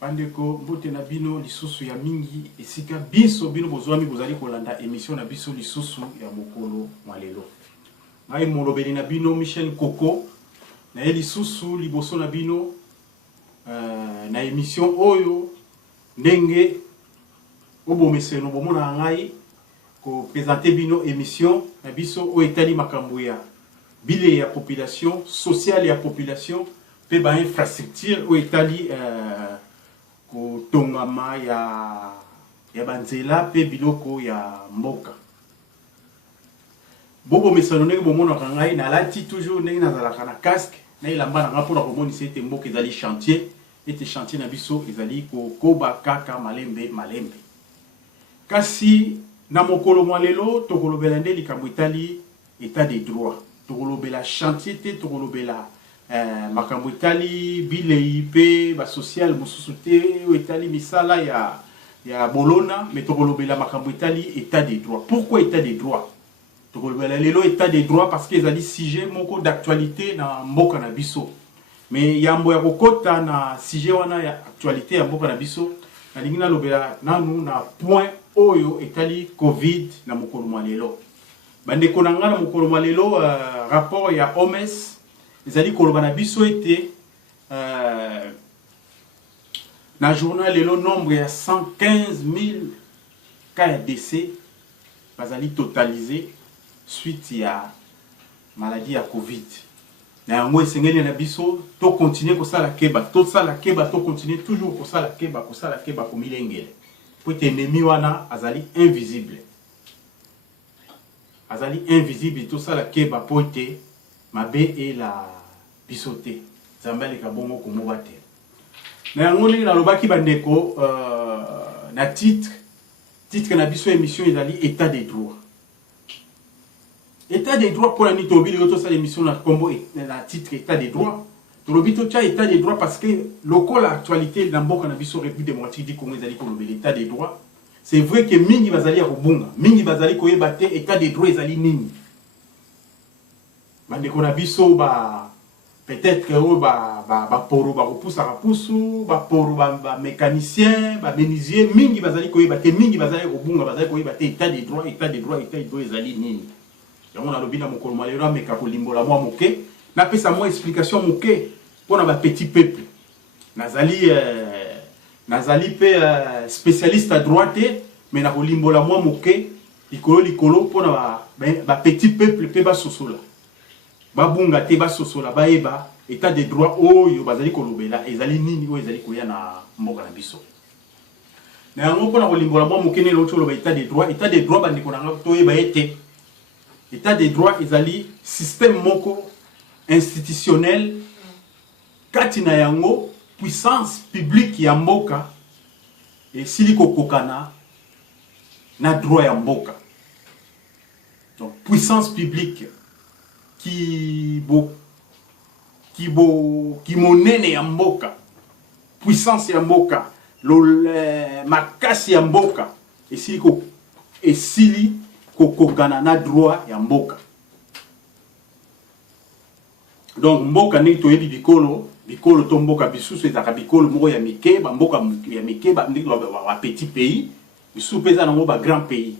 Bandeko mbote na bino lisusu ya mingi esika biso bino bozwami bozali kolanda émission na biso lisusu ya mokolo mwalelo. Ngai molobeli na bino Michel Koko na lisusu liboso na bino na émission oyo ndenge obomeseno bomona ngai ko présenter bino émission na biso o etali makambo ya bile ya population sociale ya population pe ba infrastructure o etali ko tongama ya banzela pe biloko ya mboka. Bobo mesano ndenge bomona ngai na lati toujours ndenge nazalaka na casque na ilamba na rapona komonisa ete mboka ezali chantier ete chantier na biso ezali kokoba kaka malembe. Kasi na mokolo mwalelo tokolobela nde likambo etali état des droits, tokolobela chantier te tokolobela makambo etali bilei pe ba social mosusu te etali misala ya bolona, mais tokolobela makambo etali état des droits. Pourquoi état des droits? Tokolobela lelo état des droits parce que ezali sujet moko d'actualité na mboka na biso. Mais yambo ya kokota na sujet wana ya actualité ya mboka na biso na lingi na lobela nanu na point oyo etali covid na mokolo mwalelo. Bandeko na nga na mokolo mwalelo rapport ya OMS ezali koloba na biso ete na journal lelo nombre ya 115 000 cas de décès bazali totalisé suite ya maladie ya covid. Na yango esengeli na biso to continuer kosala keba to continuer toujours kosala keba komilengele po ete ennemi wana azali invisible to sala keba po ete mabe e la bisote zambale kabongo komoba te. Na yango ndenge nalobaki bandeko na titre na biso émission ezali état des droits. État des droits pour la nitobili to sala émission na kombo na titre état des droits. Tolobito tia état des droits parce que local actualité na mboka na biso République démocratique du Congo ezali kolobela état des droits. C'est vrai que mingi bazali ya kobunga, mingi bazali koyeba te état des droits ezali nini. Bandeko na biso peut-être que poro kopusa kapusu, poro mécanicien, menuisier, mingi bazali koyeba te, mingi bazali kobunga bazali koyeba te état des droits ezali nini. Yango na lobi na mokolo malero meka kolimbola mwa moke, na pesa mwa explication moke pona ba petit peuple. Nazali pe spécialiste à droite, mais na kolimbola mwa moke likolo pona ba petit peuple pe ba sosola. Ba bunga te ba sosola ba eba état des droits oyo bazali kolobela ezali nini oyo ezali koya na mboka na biso. Na yango pona kolimbola mwa moke ne locho loba état des droits bandiko na to yeba ete état des droits ezali système moko institutionnel kati na yango puissance publique ya mboka et siliko kokana na droit ya mboka. Donc puissance publique qui monene ya mboka, puissance ya mboka, makasi ya mboka et siliko kokana na droit ya mboka. Donc mboka ni to yebi bikolo to mboka bisusu ezaka bikolo moko ya mike ba mboka ya mike ba petit pays bisusu peza na ba grand pays.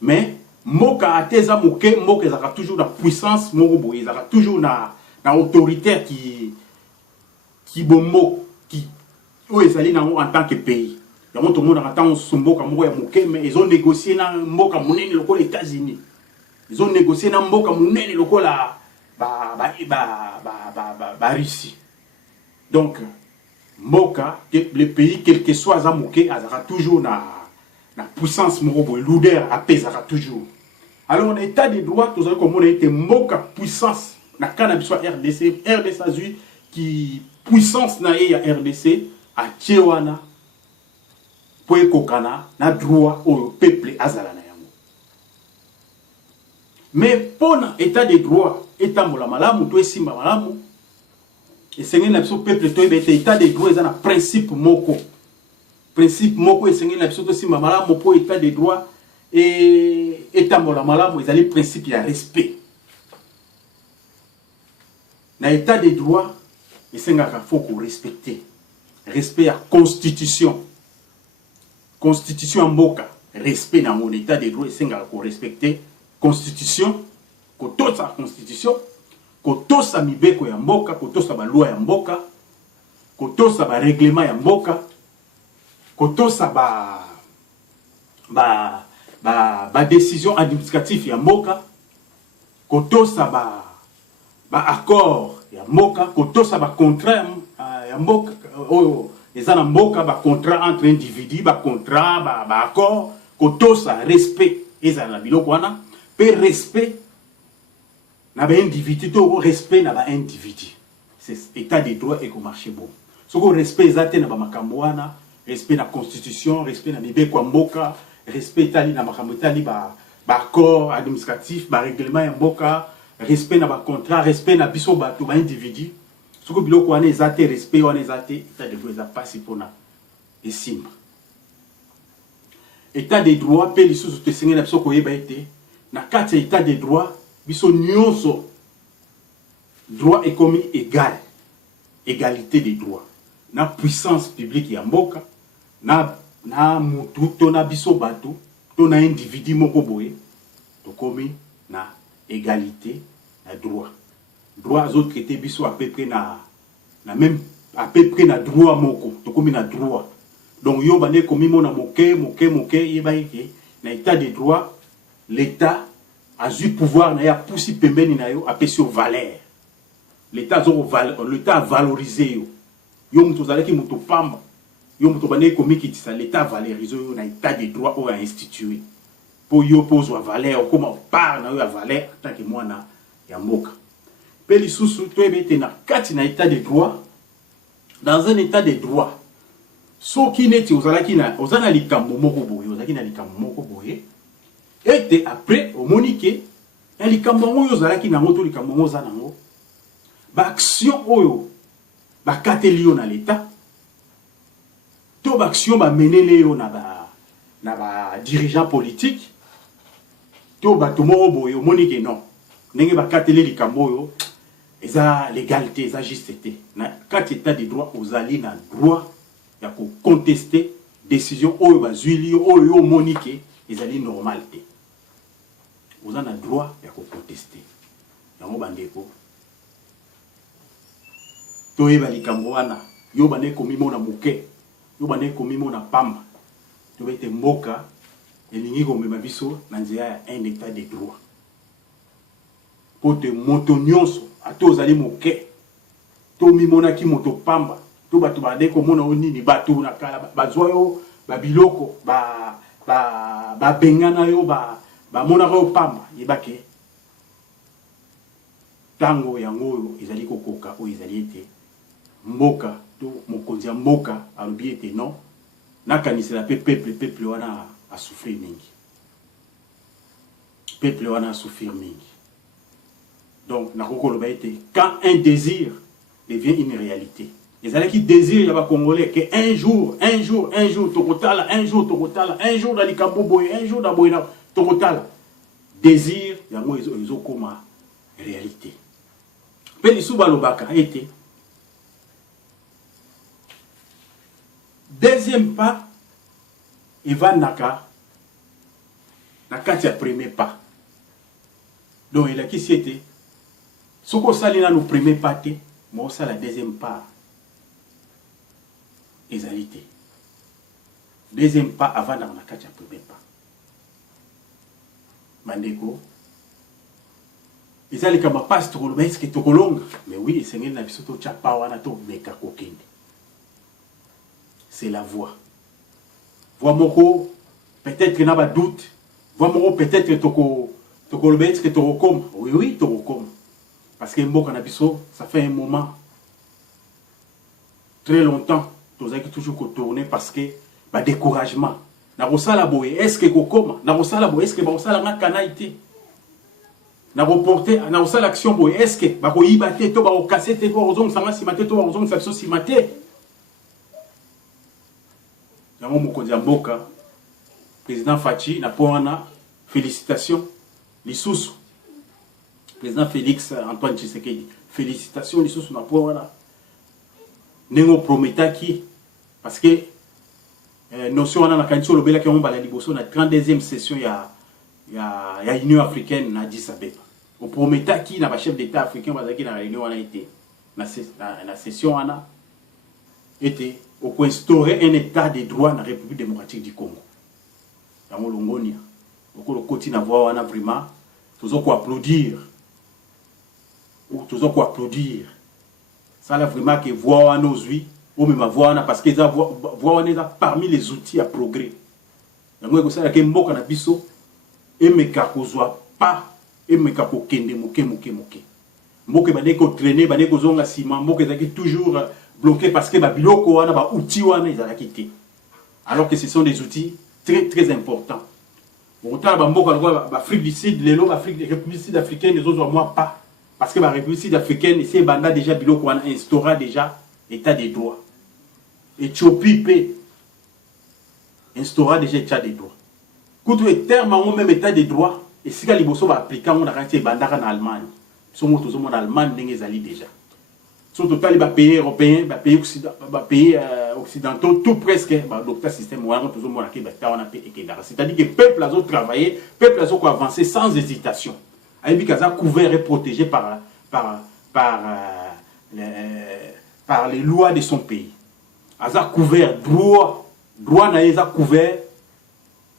Mais mboka ateza moke mboka ezaka toujours na puissance moko boye ezaka toujours na autoritaire qui bombo qui o ezali na en tant que pays. Yango to mona tant mboka moko ya moke mais ils ont négocié na mboka munene lokola États-Unis. Ils ont négocié na mboka munene lokola Russie. Donc mboka le pays quel que soit za moke azaka toujours na puissance moko boye lourdeur apesaka toujours. Alors en état de droit tous comme on a été mboka puissance na kana biso RDC azui qui puissance na ya RDC a tchewana po ekokana na droit au peuple azala na yango. Mais pona état de droit etambola malamu to esimba malamu esengeli na biso peuple to ebete état de droit eza na principe moko esengeli na biso to esimba malamu po état de droit et etambola malamu ezali principe ya respect. Na état de droit esengaka faut ko respecter respect à constitution. Constitution en mboka, respect dans mon état de droit, et c'est qu'on respecter constitution, koto sa constitution, koto sa mibeko ya mboka, koto sa ba loi ya mboka, koto sa ba règlement ya mboka, koto sa ba décision administrative ya mboka, koto sa ba accord ya mboka, koto sa ba contrat ya mboka, eza na mboka ba contrat entre individus, ba contrat, ba accord, koto sa respect eza na biloko wana, pe respect na ba individu to respect na ba individu. C'est état de droit et ko marché bon. Soko respect ezate na ba makambo wana, respect na constitution, respect na mibeko ya mboka, respect tali na makambo tali ba accord administratif, ba règlement ya mboka, respect na ba contrat, respect na biso bato ba individu. Soko biloko wana ezate respect wana ezate état de droit eza pasi pona esimba. État de droit pe lisusu te sengela biso koyeba ete na kati ya état de droit biso nyonso droit ekomi égal, égalité des droits. Na puissance publique ya mboka, na mutu to na biso bato to na individu moko boye to komi na égalité na droit. Droit zo traité biso à peu près na même à peu près na droit moko to komi na droit. Donc yo bane komi mona moke yeba yeke na état de droit l'état a eu pouvoir na ya poussi pembeni na yo apesio valeur. L'état a valorisé yo. Yo mutu zalaki mutu pamba. Yo mutu bane komi kitisa l'état valorisé yo na état de droit ou a institué. Pour yo pose wa valeur comme part na yo ya valeur tant que mwana ya mboka. Pe lisusu to ebete na kati na état de droit. Dans un état de droit, so ki neti ozalaki na ozana likambo moko boye, ozalaki na likambo moko boye. Et après omonike na likambo ngo ozalaki na moto likambo ngo za nango. Ba action oyo ba kateli yo na l'état. To ba action ba menele yo na ba dirigeant politique. To ba to moko boye omonike non. Ndenge ba kateli likambo yo eza légalité, eza justeté. Na kati état de droit ozali na droit ya ko contester décision oyo bazwili oyo monique ezali normalité. Oza na droit ya ko contester. Yango bandeko. To yeba likambo wana, yo bane komimo na moke, yo bane komimo na pamba. To bete mboka elingi komema biso na nzela ya un état de droit. Pote moto nyonso ato ozali moke to mimona ki moto pamba to bato bade komona onini bato na kala bazwa yo ba biloko ba bengana yo ba mona yo pamba yebake tango yango yo ezali kokoka o ezali ete mboka to mokonzi ya mboka alobi ete non nakanisela pe peuple wana a souffrir mingi, peuple wana a souffrir mingi. Donc, quand un désir devient une réalité, les gens qui désirent les Congolais que un jour, Tokotala, un jour, dans les Kamboboy, un jour, dans Boyna, Tokotala, désir, ils ont comme réalité. Pélisouba Lobaka était. Deuxième pas, Ivan Naka, Nakatia premier pas. Donc, il a qui c'était. Ce qu'on s'allie dans le premier pas, mais aussi la deuxième part. Égalité. Deuxième pas avant dans la carte premier pas. Mandeko. Ils allaient comme pas trop le mais c'est trop long. Mais oui, c'est une navigation tout chapa wana to meka kokende. C'est la voix. Voix moko peut-être qu'il n'a pas doute. Voix moko peut-être toko le bête que toko comme. Oui, toko comme. Parce que Mboka Nabiso, ça fait un moment, très longtemps, nous avons toujours tourné parce que, bah, découragement. Narosala boye, est-ce que Kokoma, Narosala boye, est-ce que Barosala n'a kanaïté? Naroporté, Narosala action boye, est-ce que Bako Yibate, to Bako Kassete, to Barozong Sama Simate, to Barozong Sapso Simate? Yango Mokonzi Mboka, président Fachi, Napoana, félicitations, Lissous. Président Félix Antoine Tshisekedi, félicitations, les sous na poa wana. Nengo prometaki parce que notion wana na kanisi olobela ke on bala liboso na 32e session ya Union africaine na Addis Abeba au prometaki na ba chef d'état africain bazaki na réunion wana été na session wana était au instaurer un état de droit dans la République démocratique du Congo. Dans le Longonia, au côté na voix wana vraiment toujours quoi applaudir. Ou toujours quoi applaudir. Ça là vraiment que voix wana ozui ou même voix wana parce que ça voix wana parmi les outils à progrès. Donc ça là que mboka na biso et meka kozwa pas et meka ko kende moke. Mboka ba neko traîner ba neko zonga sima mboka ezaki toujours bloqué parce que ba biloko wana ba outils wana ezala quitté. Alors que ce sont des outils très très importants. Autant ba mboka ba Afrique du Sud, les lots Afrique, République sud-africaine les autres moi pas parce que la République sud-africaine c'est banda déjà biloko wana instaura déjà état de droit. Éthiopie peut instaura déjà état de droit. Quand le terme en même état de droit et si liboso va appliquer on a ranté bandara en Allemagne. Somo tous en Allemagne ndenge ezali déjà. Sur total les pays européens, pays occidentaux, tout presque, docteur système, c'est-à-dire que le peuple a travaillé, le peuple a avancé sans hésitation. Il a couvert et protégé par les lois de son pays. Il a couvert droit n'a couvert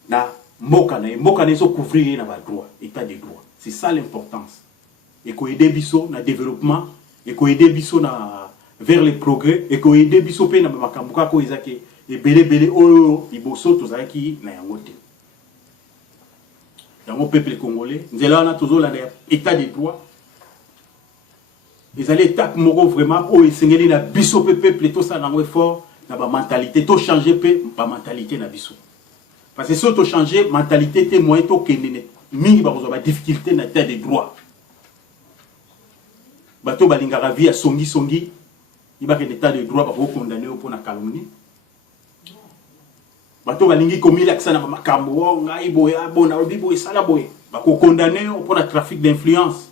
na mokana couvrir na droit, état de droit. C'est ça l'importance. Et qu'on aide biso na développement et qu'on aide biso na vers le progrès et qu'on aide biso pe na makambuka ko ezaki et belé oyo iboso tozaki na yango te. Yango peuple congolais nzela na toujours la état de droit. Les étapes moko vraiment o esengeli na biso peuple to ça na effort na ba mentalité to changer pe ba mentalité na biso. Parce que si to changer mentalité te moyen to kenene mingi ba ba difficulté na état de droit. Bato balingaka vie à songi il va que l'état de droit pour condamner pour la calomnie. Bato balingi komi l'accent na makambo ngai boya bona obibo esala boye bako condamner pour le trafic d'influence.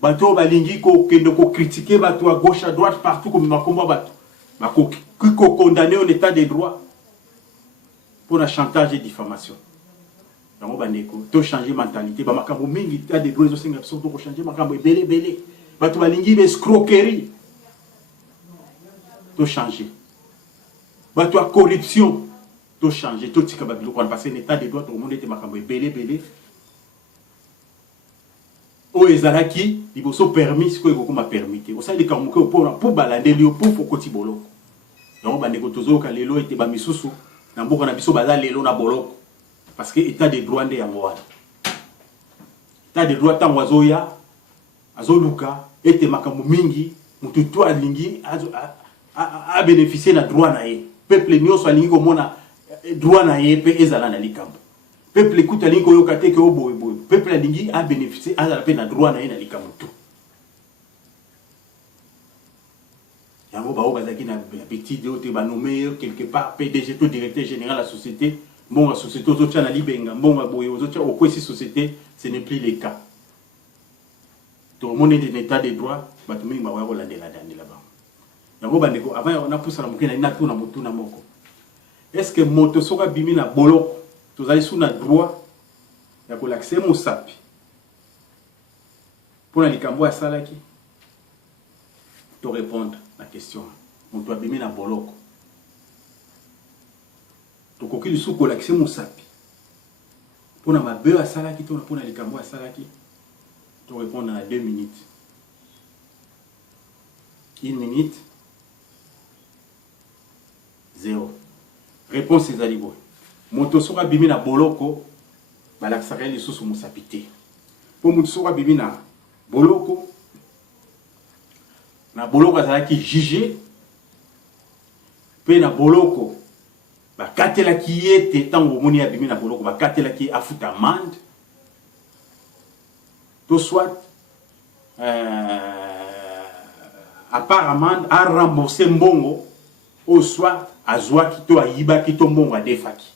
Bato balingi ko kendo ko critiquer bato à gauche à droite partout comme makomba bato bako condamner en état de droit pour le chantage et diffamation. Donc bandeko to changer mentalité ba makambo mingi ta de droits aussi ngapso to changer makambo belé bato balingi escroquerie to changer bato a corruption to changer to tika ba biloko parce que l'état de droit tout le monde était makambo belé o ezalaki liboso permis ko eko ma permité o sali kamuke pour balander lio pour fokoti boloko. Donc bandeko tozoka lelo ete ba misusu na mboka na biso baza lelo na boloko. Parce que l'état de droit est en État de droit est en Wazoya, Azoluka, et Makambo Mingi, Mututu Alingi, a bénéficié de droit naé. Peuple n'y soit lingi comme on a droit naé, pe ezala na likambo. Peuple écoute lingi ko yokate ke oboy boy. Peuple lingi a bénéficié à la peine droit naé na likambo tout. Yango ba obazaki na petit de ote ba nommé quelque part PDG tout directeur général de la société. Bon, la société, aux autres, au société, ce n'est plus le cas. Tout le monde est dans l'état de droit, mais tout le monde va là-bas. Avant, on a poussé la moquette, on a est-ce que moto soka bimi na boloko, tous allez sous notre droit, il y a l'accès au sapi. Pour les cambo à salaki, te répondre à la question. Moto bimi na boloko. Donc, il faut que l'accès mon sapi. Pour ma belle à salaki, pour les cambo à salaki, tu réponds dans 2 minutes. 1 minute, 0. Réponse c'est Zalibo. Moto sera bimi na boloko, balaksare les sous mon sapité. Pour moto sera bimi na boloko azalaki jugé, pe na boloko. Bakatela qui était tant au moni abimi na boloko bakatela qui a foutu amende to soit à part amende à rembourser mbongo ou soit à zwa kito ayiba kito mbongo a defaki.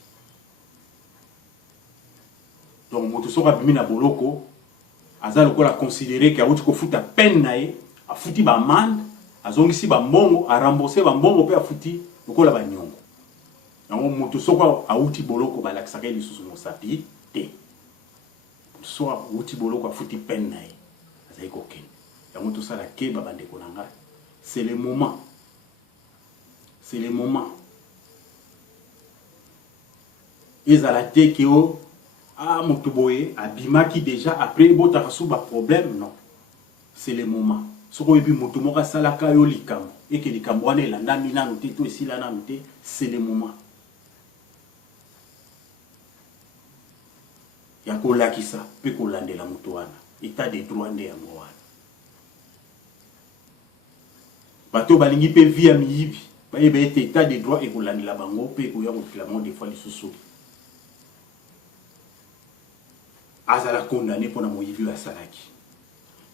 Donc moto soka abimi na boloko azal ko la considérer que a outi ko foutu peine nae a foutu ba amende azongisi ba mbongo a rembourser ba mbongo pe afuti lokola ba nyongo yango moto soko auti boloko ba laksaka lisusu mosapi te so auti boloko afuti peine na ye azali kokende yango tosala ke ba bandeko na ngai c'est le moment ezala te ke o moto boye abimaki déjà après botaka sous ba problème non c'est le moment soko ebi moto moko asalaka yo likambo eke likambo wana elandami nanu te to esila nanu te c'est le moment ya kolakisa mpe kolandela moto wana état de droit nde yango wana bato balingi mpe vi ya miyibi bayeba ete état de droit ekolandela bango mpe ekoya kolekela bango des fois lisusu azala condamné mpona moyibi oyo asalaki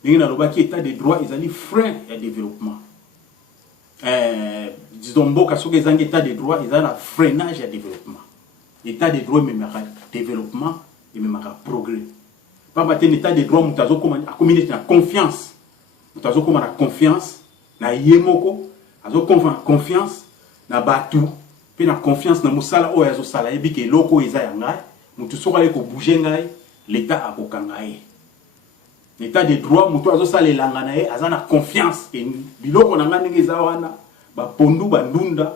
ndenge nalobaki état de droit ezali frein ya développement disons mboka soki ezangi état de droit ezali na freinage ya développement état de droit ememaka développement ememaka progrès pamba te état de droit moto azokoma akomi neti na confiance moto azokoma na confiance na ye moko azokoma na confiance na bato mpe na confiance na mosala oyo azosala yebi ke eloko oyo eza ya ngai moto soki aye kobouge ngai l'état akokanga ye l'état de droit moto azosalelanga na ye aza na confiance e biloko na ngai ndenge eza wana bapondu bandunda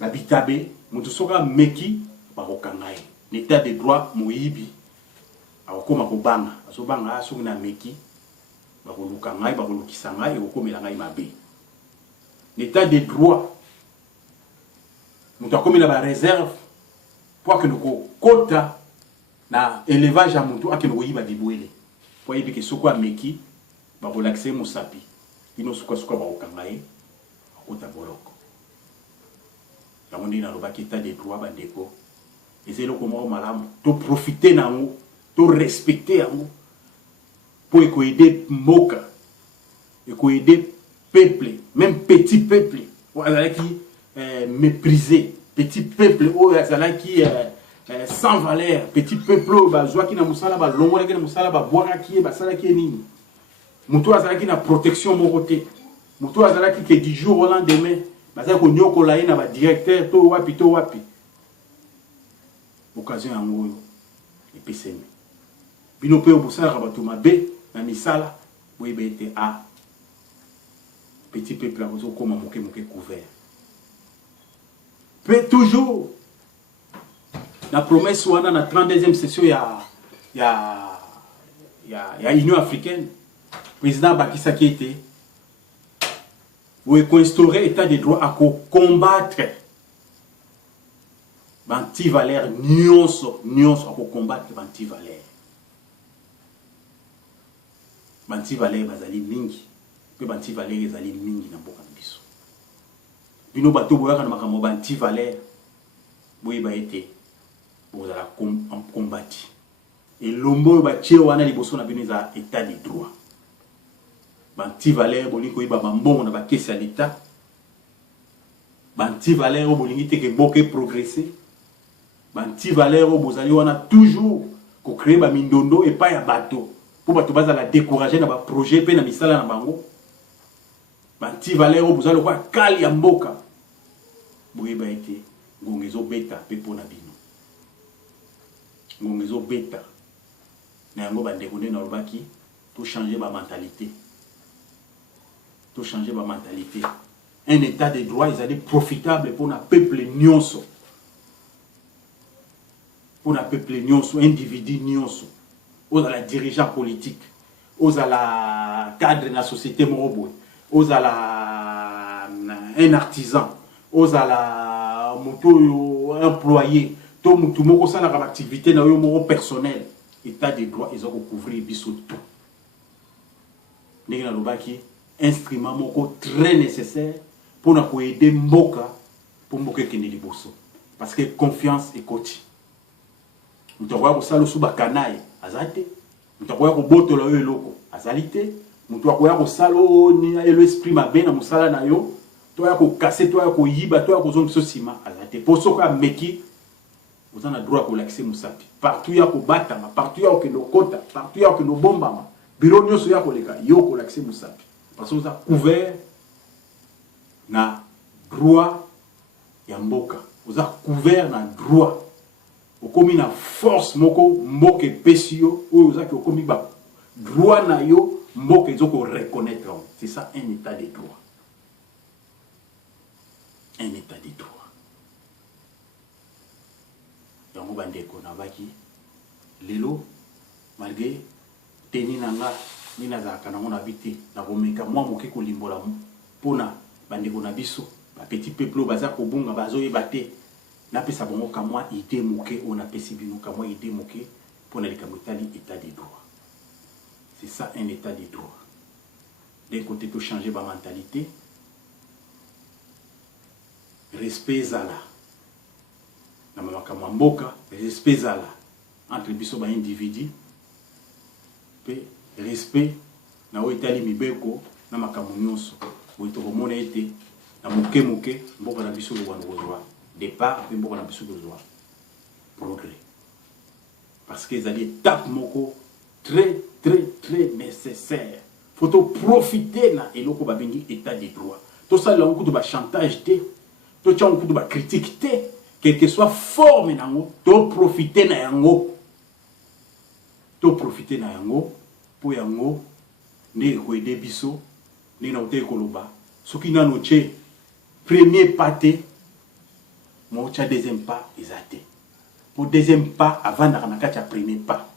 na bitabe moto soki ameki bakokanga ye l'état de droit moyibi akokoma kobanga azobanga soki na meki bakoluka ngai bakolukisa ngai ekokomela ngai mabe l'état de droit moto akomela ba réserve po akende kokota na élevage ya moto akende koyiba bibwele po ayebi ke soko ameki bakolakisa ye mosapi bino suka bakokanga ye akota boloko yango ndenge nalobaki état de droit bandeko eza eloko moko malamu toprofite na yango torespecte yango mpo ekoede mboka ekoede peuple même petit peuple oyo azalaki méprisé petit peuple oyo azalaki sans valeur petit peuple oyo bazwaki na mosala balongolaki na mosala babwakaki ye basalaki ye nini moto azalaki na protection moko te moto azalaki ke du jour au lendemain bazalaki konyokola ye na badirecteur to wapi occasion yango oyo epesemi bino mpe oyo bosalaka bato mabe na misala boyeba ete petit peuple akozokoma moke couvert mpe toujours na promesse wana na 32e session ya Union africaine président bakisaki ete boye koinstaurer état de droit akocombattre bantivalere nyonso akocombattre bantivalere bazali mingi mpe bantivalere ezali mingi na mboka na biso bino bato boyaka na makambo bantivalere boyeba ete bozala kombati elombo oyo batie wana liboso na bino eza état de droit bantivalere bolingi koyeba bambongo na bakesi ya l'état bantivalere oyo bolingi teke mboka eprogresse bantivalere oyo bozali wana toujours kocrée bamindondo epai ya bato mpo bato bazala découragé na baprojet mpe na misala na bango bantivalere oyo bozali lokwa kali ya mboka boyeba ete ngonga ezobeta mpe mpo na bino ngonga ezobeta na yango bandeko nde nalobaki tochange bamentalité un état de droit ezali profitable mpona peuple nyonso individu nyonso ozala dirigeant politique ozala cadre na société moko boye ozala un artisan ozala moto oyo employé to mutu moko osalaka baactivité na yo moko personnel état de droit eza kocouvrir biso tout ndenge nalobaki instrument moko très nécessaire mpona koede mboka mpo mboka ekende liboso parce que confiance ekoti moto akoya kosala osu bakanaye aza te moto akoya kobotola yo eloko azali te moto akoya kosala elo esprit mabe na mosala na yo to ya kokase to ya koyiba to ya kozongisa nsima aza te mpo soki ameki oza na droit kolakisa mosapi partout ya kobatama partout ya kokende okota partout ya kokende obombama biro nyonso ya koleka yo kolakisa mosapi parce que oza couvert na droit ya mboka oza couvert na droit okomi na force moko mboka epesi yo oyo ozaki okomi ba droit na yo mboka ezoko reconnaître. C'est ça un état de droit. Un état de droit. Yango bandeko na baki lelo malgré teni nanga ni nazaka nango na biti na komeka mwa moke kolimbola mpona bandeko na biso ba petit peuple baza kobunga bazoyeba te napesa bango ka mwa idée moke on apesi bino ka mwa idée moke mpona likambo etali état de droit. C'est ça un état de droit. D'un côté pour changer ma mentalité, respect zala na makambo mboka, respect zala entre biso ba individu pe respect na o etali mibeko na makambo nyonso boito komona ete na moke moke mboka na biso lobana kozwa départ pe mboka na biso kozwa progrès parce que ezali étape moko très nécessaire. Faut profiter na eloko babengi état de droit. Tout ça là un coup de chantage té, tout ça un coup de critique té, quelle que soit forme nango, to profiter na yango. To profiter na yango pour yango ne ko aider biso, ne na ote koloba. Soki na noche premier pâté, mo cha deuxième pas ezate. Pour deuxième pas avant na kati premier pas.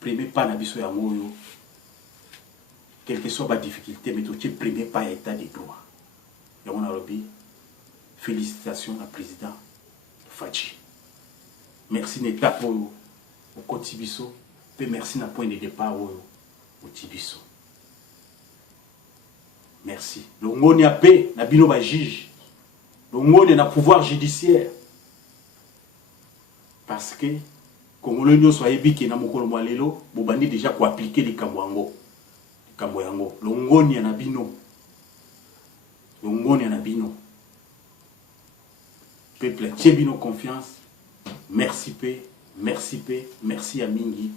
Premier pas na biso yango yo. Quelle que soit la difficulté, mais tout le premier pas à état de droit. Et on a dit félicitations au président Fadji. Merci n'état pour au Kotibiso, et merci na point de départ au Tibiso. Merci. Le ngoni a paix, na bino ba juge. Le ngoni na pouvoir judiciaire. Parce que Congolais nyo soit ébiqué na mokolo mwalelo, bobandi déjà ko appliquer les kamwango. Kamboyango, longoni ya nabino. Longoni ya nabino. Peuple, tchebino confiance. Merci pe, merci à Mingi.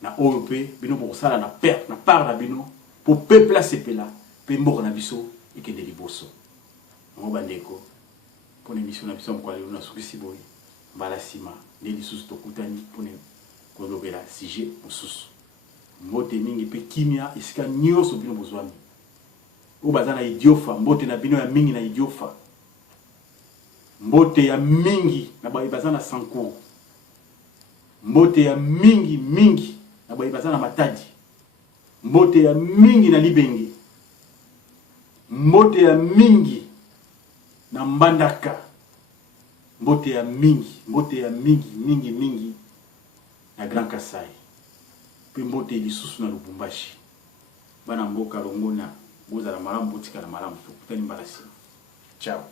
Na OEP, bino pour ça na perte, na part na bino. Pour peuple la sepela, pe mboko na biso, eke de liboso. Ngo bandeko, pour l'émission na biso mkwale na sukisi boy. Bala sima, ne lisusu tokutani pour ne kolobela sujet mosusu. Mbote mingi pe kimia isika nyoso bino bozwami o bazana idiofa mbote na bino ya mingi na idiofa mbote ya mingi na bazana sankuru mbote ya mingi na bazana matadi mbote ya mingi na libenge mbote ya mingi na mbandaka mbote ya mingi na Grand Kasai pe mbote lisusu na Lubumbashi bana mboka longona bozala malamu botika na malamu tukutani mbalasi ciao.